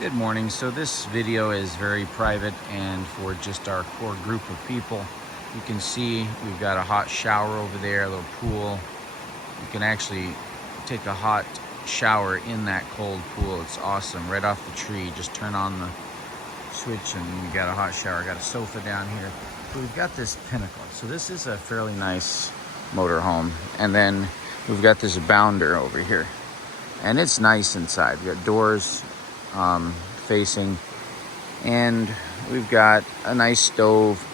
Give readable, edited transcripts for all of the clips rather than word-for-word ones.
Good morning. So this video is very private and for just our core group of people. You can see we've got a hot shower over there, a little pool. You can actually take a hot shower in that cold pool. It's awesome. Right off the tree, just turn on the switch and you got a hot shower. Got a sofa down here. So we've got this pinnacle. So this is a fairly nice motor home. And then we've got this bounder over here. And it's nice inside. We've got doors facing, and we've got a nice stove.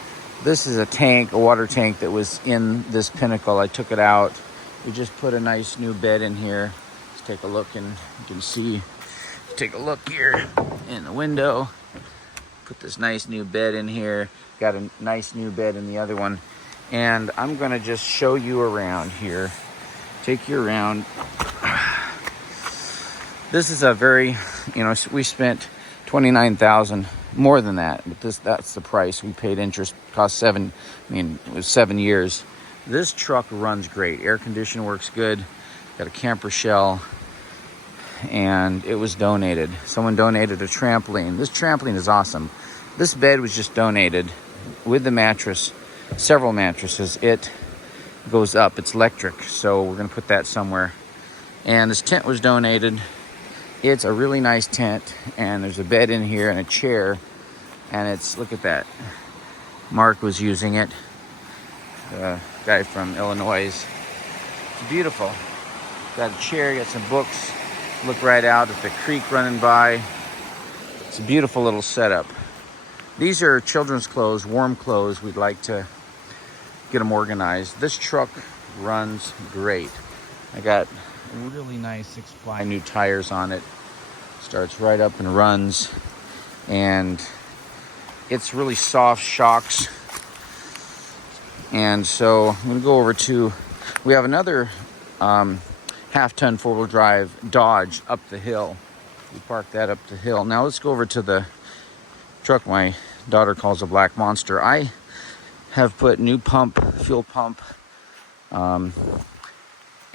This is a tank, a water tank that was in this pinnacle. I took it out. We just put a nice new bed in here. Let's take a look, and you can see, take a look here in the window. Put this nice new bed in here. Got a nice new bed in the other one. And I'm gonna just show you around here. Take you around. This is a very, we spent $29,000, more than that, but that's the price we paid. Interest cost it was 7 years. This truck runs great. Air condition works good. Got a camper shell, and it was donated. Someone donated a trampoline. This trampoline is awesome. This bed was just donated with the mattress, several mattresses. It goes up, it's electric, so we're gonna put that somewhere. And this tent was donated. It's a really nice tent, and there's a bed in here and a chair, and it's, look at that. Mark was using it, the guy from Illinois. It's beautiful. Got a chair, got some books, look right out at the creek running by. It's a beautiful little setup. These are children's clothes, warm clothes. We'd like to get them organized. This truck runs great. I got really nice 6-ply new tires on it. Starts right up and runs, and it's really soft shocks. And so I'm gonna go over to, we have another half-ton 4-wheel drive Dodge up the hill. We parked that up the hill. Now let's go over to the truck my daughter calls a Black Monster. I have put new fuel pump.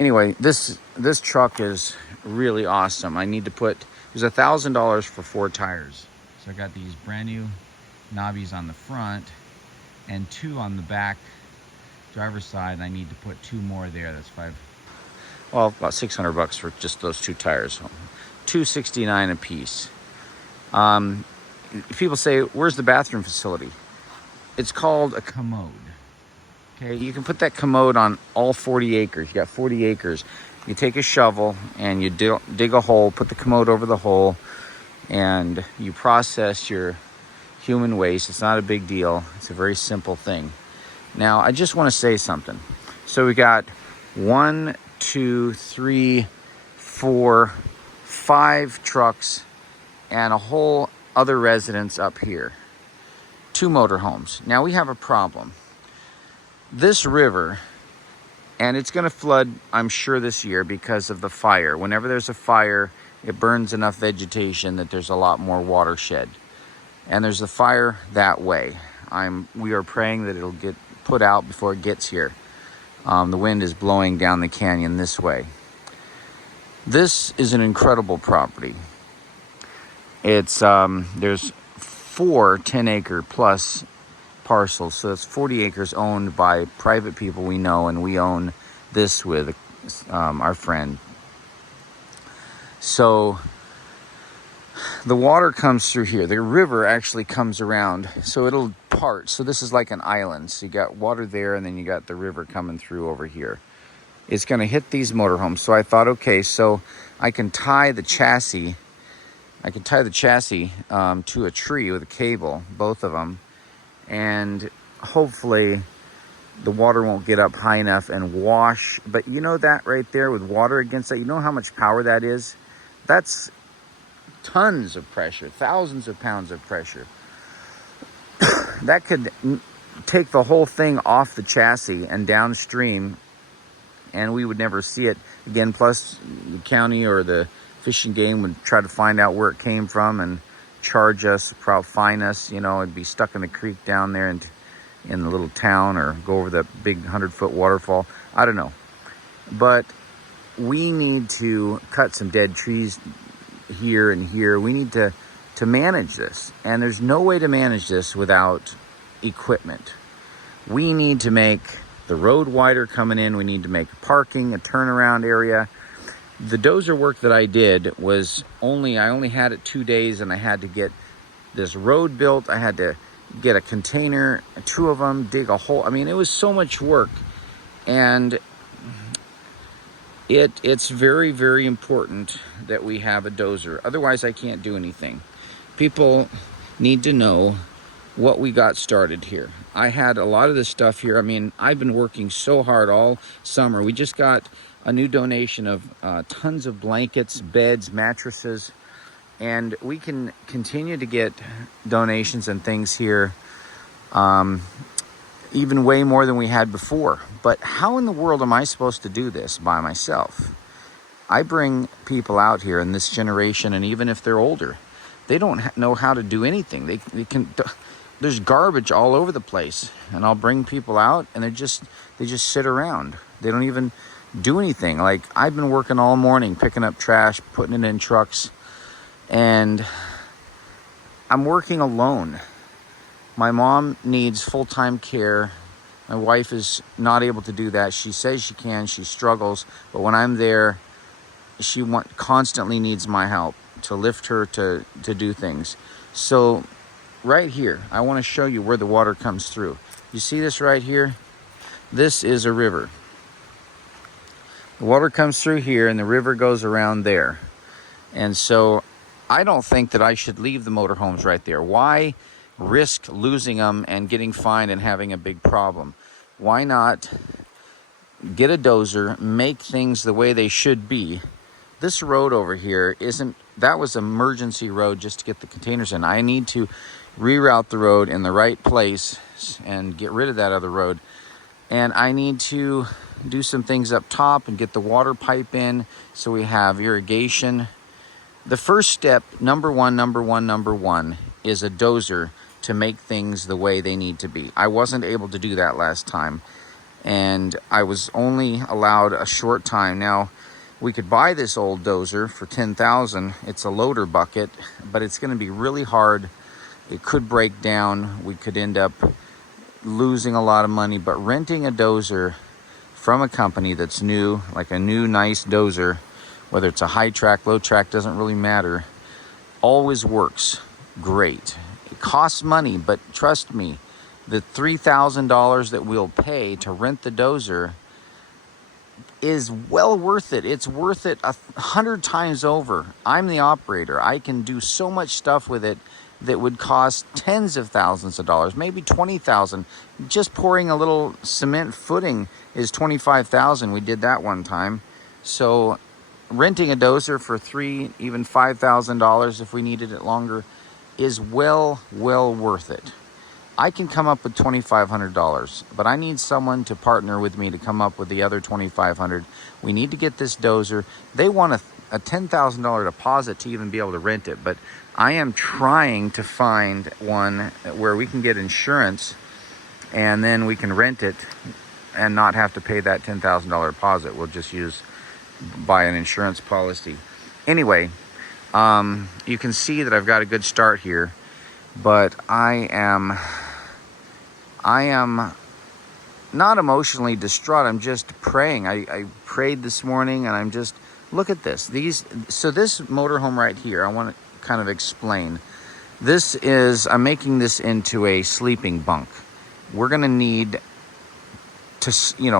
Anyway, this truck is really awesome. I need to put, it was $1,000 for 4 tires. So I got these brand new knobbies on the front and 2 on the back driver's side. And I need to put 2 more there. That's about $600 for just those 2 tires. So $269 a piece. People say, where's the bathroom facility? It's called a commode. Okay, you can put that commode on all 40 acres. You got 40 acres. You take a shovel and you dig a hole, put the commode over the hole, and you process your human waste. It's not a big deal. It's a very simple thing. Now, I just want to say something. So we got 1, 2, 3, 4, 5 trucks and a whole other residence up here. 2 motorhomes. Now we have a problem. This river, and it's going to flood, I'm sure, this year because of the fire. Whenever there's a fire, it burns enough vegetation that there's a lot more watershed. And there's a fire that way. We are praying that it'll get put out before it gets here. The wind is blowing down the canyon this way. This is an incredible property. It's there's 4 10-acre plus parcels, so that's 40 acres owned by private people we know, and we own this with our friend. So the water comes through here. The river actually comes around, so it'll part. So this is like an island. So you got water there, and then you got the river coming through over here. It's going to hit these motorhomes. So I thought, okay, so I can tie the chassis. To a tree with a cable, both of them. And hopefully the water won't get up high enough and wash. But you know that right there with water against that, you know how much power that is? That's tons of pressure, thousands of pounds of pressure. That could take the whole thing off the chassis and downstream, and we would never see it again. Plus the county or the Fish and Game would try to find out where it came from and charge us, probably fine us. It'd be stuck in the creek down there and in the little town, or go over that big 100-foot waterfall. I don't know. But we need to cut some dead trees here and here. We need to to manage this. And there's no way to manage this without equipment. We need to make the road wider coming in. We need to make parking, a turnaround area. The dozer work that I did was I only had it 2 days, and I had to get this road built. I had to get a container, 2 of them, dig a hole. I mean, it was so much work. And it's very, very important that we have a dozer. Otherwise, I can't do anything. People need to know what we got started here. I had a lot of this stuff here. I mean, I've been working so hard all summer. We just got a new donation of tons of blankets, beds, mattresses, and we can continue to get donations and things here, even way more than we had before. But how in the world am I supposed to do this by myself? I bring people out here in this generation, and even if they're older, they don't know how to do anything. They can. There's garbage all over the place, and I'll bring people out, and they just sit around. They don't even do anything. Like, I've been working all morning picking up trash, putting it in trucks, and I'm working alone. My mom needs full-time care. My wife is not able to do that. She says she can. She struggles, but when I'm there, she constantly needs my help to lift her, to do things. So right here, I want to show you where the water comes through. You see this right here? This is a river. The water comes through here, and the river goes around there. And so I don't think that I should leave the motorhomes right there. Why risk losing them and getting fined and having a big problem? Why not get a dozer, make things the way they should be? This road over here that was emergency road just to get the containers in. I need to reroute the road in the right place and get rid of that other road. And I need to do some things up top and get the water pipe in so we have irrigation. The first step, number one, is a dozer to make things the way they need to be. I wasn't able to do that last time, and I was only allowed a short time. Now, we could buy this old dozer for $10,000. It's a loader bucket, but it's going to be really hard. It could break down. We could end up losing a lot of money. But renting a dozer from a company that's new, like a new nice dozer, whether it's a high track, low track, doesn't really matter, always works great. It costs money, but trust me, the $3,000 that we'll pay to rent the dozer is well worth it. It's worth it 100 times over. I'm the operator. I can do so much stuff with it that would cost tens of thousands of dollars, maybe $20,000. Just pouring a little cement footing is $25,000. We did that one time. So renting a dozer for $3,000, even $5,000 if we needed it longer is well worth it. I can come up with $2,500, but I need someone to partner with me to come up with the other $2,500. We need to get this dozer. They want a $10,000 deposit to even be able to rent it, but I am trying to find one where we can get insurance and then we can rent it and not have to pay that $10,000 deposit. We'll just buy an insurance policy. Anyway, you can see that I've got a good start here, but I am not emotionally distraught. I'm just praying. I prayed this morning, and I'm just, look at this. So this motorhome right here, I want to kind of explain. I'm making this into a sleeping bunk. We're going to need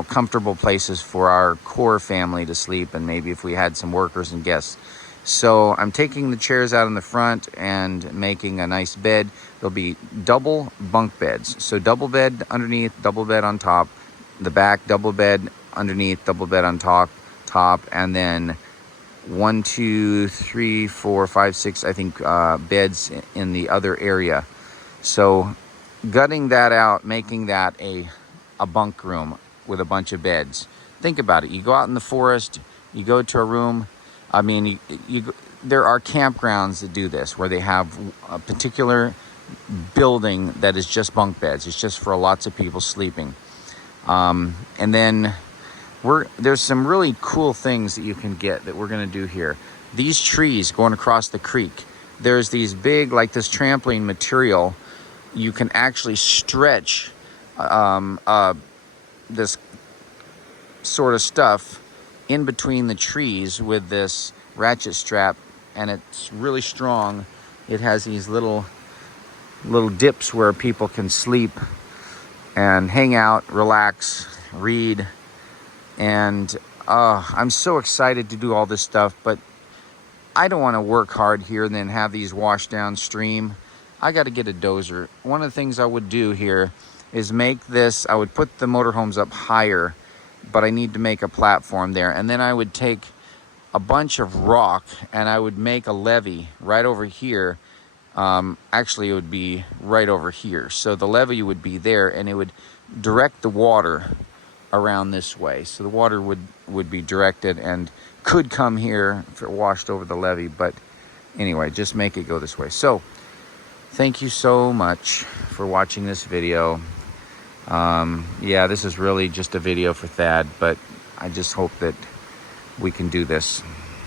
comfortable places for our core family to sleep, and maybe if we had some workers and guests. So I'm taking the chairs out in the front and making a nice bed. There'll be double bunk beds. So double bed underneath, double bed on top. The back, double bed underneath, double bed on top, and then 1, 2, 3, 4, 5, 6, I think, beds in the other area. So gutting that out, making that a bunk room with a bunch of beds. Think about it. You go out in the forest, you go to a room. I mean, there are campgrounds that do this, where they have a particular building that is just bunk beds. It's just for lots of people sleeping. And then there's some really cool things that you can get that we're going to do here. These trees going across the creek, there's these big, like this trampoline material. You can actually stretch this sort of stuff in between the trees with this ratchet strap, and it's really strong. It has these little dips where people can sleep and hang out, relax, read. And I'm so excited to do all this stuff, but I don't want to work hard here and then have these wash downstream. I got to get a dozer. One of the things I would do here is make this, I would put the motorhomes up higher, but I need to make a platform there. And then I would take a bunch of rock and I would make a levee right over here. Actually, it would be right over here. So the levee would be there, and it would direct the water around this way. So the water would be directed and could come here if it washed over the levee. But anyway, just make it go this way. So thank you so much for watching this video. Yeah, this is really just a video for Thad, but I just hope that we can do this.